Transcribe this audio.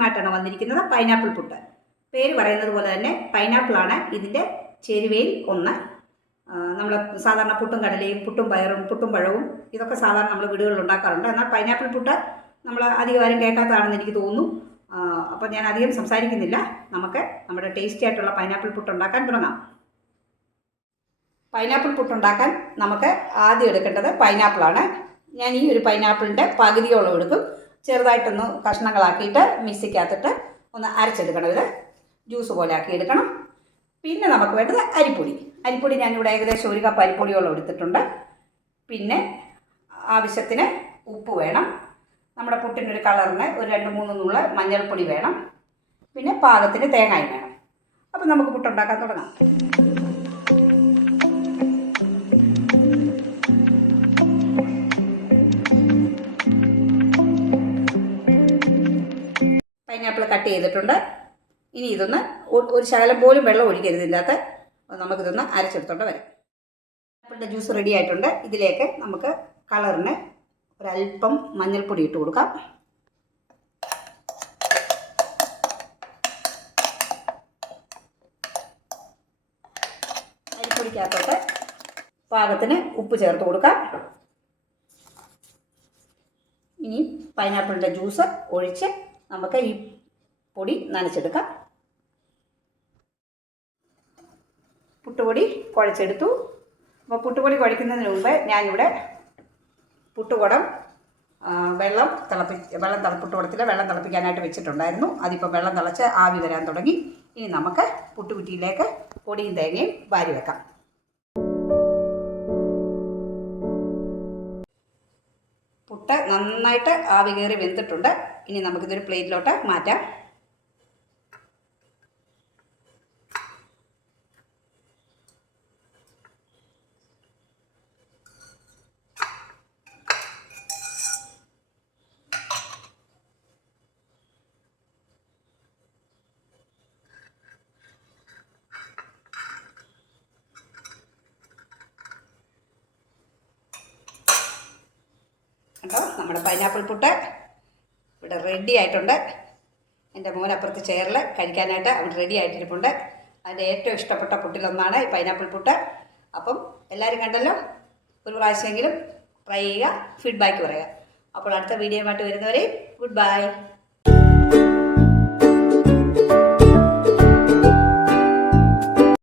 തീമായിട്ടാണ് വന്നിരിക്കുന്നത്. പൈനാപ്പിൾ പുട്ട്. പേര് പറയുന്നത് പോലെ തന്നെ പൈനാപ്പിളാണ് ഇതിൻ്റെ ചേരുവയിൽ ഒന്ന്. നമ്മൾ സാധാരണ പുട്ടും കടലയും പുട്ടും പയറും പുട്ടും പഴവും ഇതൊക്കെ സാധാരണ നമ്മൾ വീടുകളിൽ ഉണ്ടാക്കാറുണ്ട്. എന്നാൽ പൈനാപ്പിൾ പുട്ട് നമ്മൾ അധികം ആരും കേൾക്കാത്തതാണെന്ന് എനിക്ക് തോന്നുന്നു. അപ്പോൾ ഞാൻ അധികം സംസാരിക്കുന്നില്ല. നമുക്ക് നമ്മുടെ ടേസ്റ്റി ആയിട്ടുള്ള പൈനാപ്പിൾ പുട്ട് ഉണ്ടാക്കാൻ തുടങ്ങാം. പൈനാപ്പിൾ പുട്ടുണ്ടാക്കാൻ നമുക്ക് ആദ്യം എടുക്കേണ്ടത് പൈനാപ്പിളാണ്. ഞാൻ ഈ ഒരു പൈനാപ്പിളിൻ്റെ പകുതിയോളം എടുക്കും. ചെറുതായിട്ടൊന്ന് കഷ്ണങ്ങളാക്കിയിട്ട് മിക്സിക്കകത്തിട്ട് ഒന്ന് അരച്ചെടുക്കണം. ഇത് ജ്യൂസ് പോലെ ആക്കി എടുക്കണം. പിന്നെ നമുക്ക് വേണ്ടത് അരിപ്പൊടി ഞാനിവിടെ ഏകദേശം 1 കപ്പ് അരിപ്പൊടിയോളം എടുത്തിട്ടുണ്ട്. പിന്നെ ആവശ്യത്തിന് ഉപ്പ് വേണം. നമ്മുടെ പുട്ടിനൊരു കളറിന് ഒരു 2-3 നുള്ള് മഞ്ഞൾപ്പൊടി വേണം. പിന്നെ പാകത്തിന് തേങ്ങായും വേണം. അപ്പം നമുക്ക് പുട്ടുണ്ടാക്കാൻ തുടങ്ങാം. പൈനാപ്പിൾ കട്ട് ചെയ്തിട്ടുണ്ട്. ഇനി ഇതൊന്ന് ഒരു ശകലം പോലും വെള്ളം ഒഴിക്കരുത്. ഇതിൻ്റെ അകത്ത് നമുക്കിതൊന്ന് അരച്ചെടുത്തോണ്ട് വരാം. പൈനാപ്പിളിൻ്റെ ജ്യൂസ് റെഡി ആയിട്ടുണ്ട്. ഇതിലേക്ക് നമുക്ക് കളറിന് ഒരല്പം മഞ്ഞൾപ്പൊടി ഇട്ട് കൊടുക്കാം. അരിപ്പൊടിക്കകത്തോട്ട് പാകത്തിന് ഉപ്പ് ചേർത്ത് കൊടുക്കാം. ഇനി പൈനാപ്പിളിൻ്റെ ജ്യൂസ് ഒഴിച്ച് നമുക്ക് ഈ പൊടി നനച്ചെടുക്കാം. പുട്ടുപൊടി കുഴച്ചെടുത്തു. അപ്പോൾ പുട്ടുപൊടി കുഴയ്ക്കുന്നതിന് മുമ്പ് ഞാനിവിടെ പുട്ടുകുടം പുട്ടുകുടത്തിൽ വെള്ളം തിളപ്പിക്കാനായിട്ട് വെച്ചിട്ടുണ്ടായിരുന്നു. അതിപ്പോൾ വെള്ളം തിളച്ച് ആവി വരാൻ തുടങ്ങി. ഇനി നമുക്ക് പുട്ടുകുറ്റിയിലേക്ക് പൊടിയും തേങ്ങയും വാരി വെക്കാം. പുട്ട് നന്നായിട്ട് ആവി കയറി വെന്തിട്ടുണ്ട്. ഇനി നമുക്കിതൊരു പ്ലേറ്റിലോട്ട് മാറ്റാം. കണ്ടോ, നമ്മുടെ പൈനാപ്പിൾ പുട്ട് ഇവിടെ റെഡി ആയിട്ടുണ്ട്. എൻ്റെ മോൻ അപ്പുറത്ത് ചെയറിൽ കഴിക്കാനായിട്ട് അവിടെ റെഡി ആയിട്ടിരിപ്പുണ്ട്. അതിൻ്റെ ഏറ്റവും ഇഷ്ടപ്പെട്ട പുട്ടിലൊന്നാണ് ഈ പൈനാപ്പിൾ പുട്ട്. അപ്പം എല്ലാവരും കണ്ടല്ലോ, ഒരു പ്രാവശ്യമെങ്കിലും ട്രൈ ചെയ്യുക, ഫീഡ്ബാക്ക് പറയുക. അപ്പോൾ അടുത്ത വീഡിയോയുമായിട്ട് വരുന്നവരെ ഗുഡ് ബൈ.